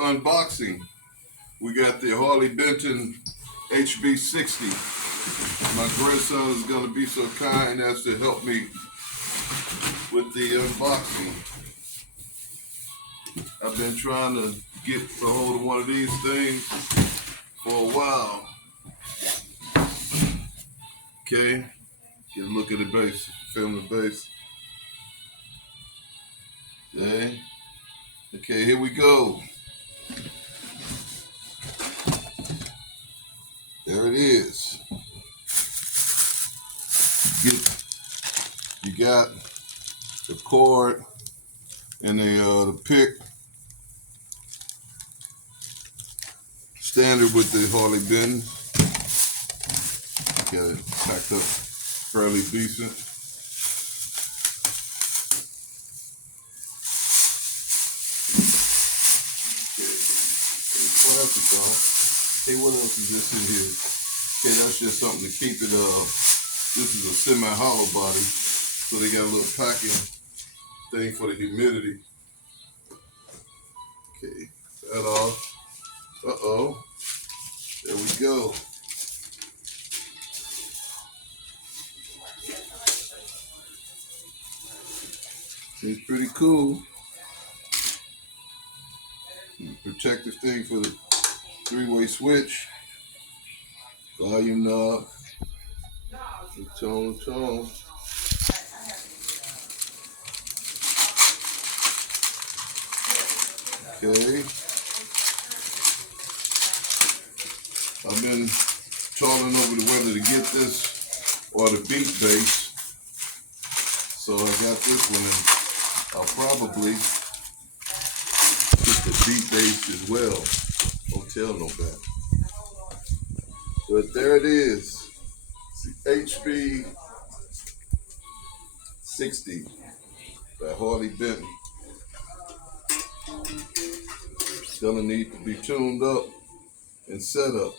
unboxing. We got the Harley Benton HB 60. My grandson is going to be so kind as to help me with the unboxing. I've been trying to get a hold of one of these things for a while. Okay, get a look at the base, film the base. Okay, here we go. There it is. You got the cord and the pick. Standard with the Harley Benton. Got it packed up fairly decent. Plastic on. Hey, what else is this in here? Okay, that's just something to keep it this is a semi-hollow body, so they got a little packing thing for the humidity. Okay, that off. There we go. It's pretty cool. Protective thing for the three-way switch. Volume knob. Tone. Okay. I've been trawling over the whether to get this or the beat bass. So I got this one, and I'll probably get the beat bass as well. Don't tell nobody. But there it is. It's the HB 60 by Harley Benton. It's gonna need to be tuned up and set up.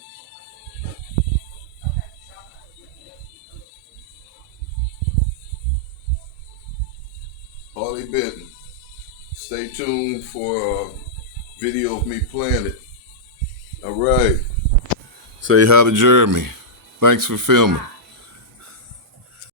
Harley Benton. Stay tuned for a video of me playing it. All right. Say hi to Jeremy. Thanks for filming.